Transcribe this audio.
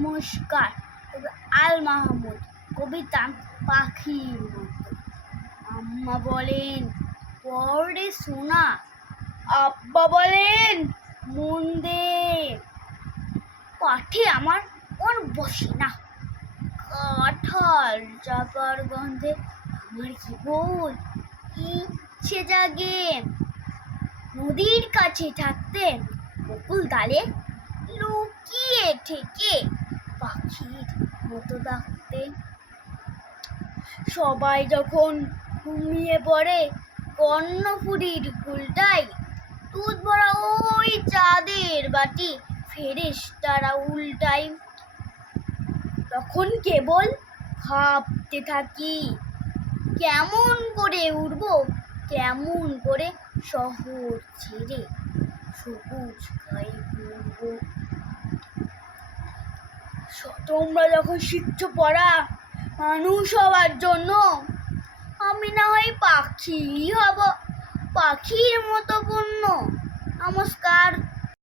নমস্কার আল মাহমুদ, কবিতা মতো। আম্মা বলেন পরে শোনা আব্বা বলেন, মন দে। পাঠে আমার মন বসে না। কাঁঠাল চাপার গন্ধে আমার কি বল ইচ্ছে জাগে। নদীর কাছে থাকতে বকুল ডালে লুকিয়ে পাখির ডাকতে সবাই যখন ঘুমিয়ে পড়ে কর্ণফুরির ফুলটাই দুধ ভরা ওই চাঁদের বাটি ফেরেস তারা উল্টাই তখন কেবল ভাবতে থাকি, কেমন করে উঠব কেমন করে শহর ছেড়ে সবুজ গায়ে ঘুরবো। তোমরা যখন শিখছো পড়া, মানুষ হওয়ার জন্য আমি না হয় পাখি হব, পাখির মতো নমস্কার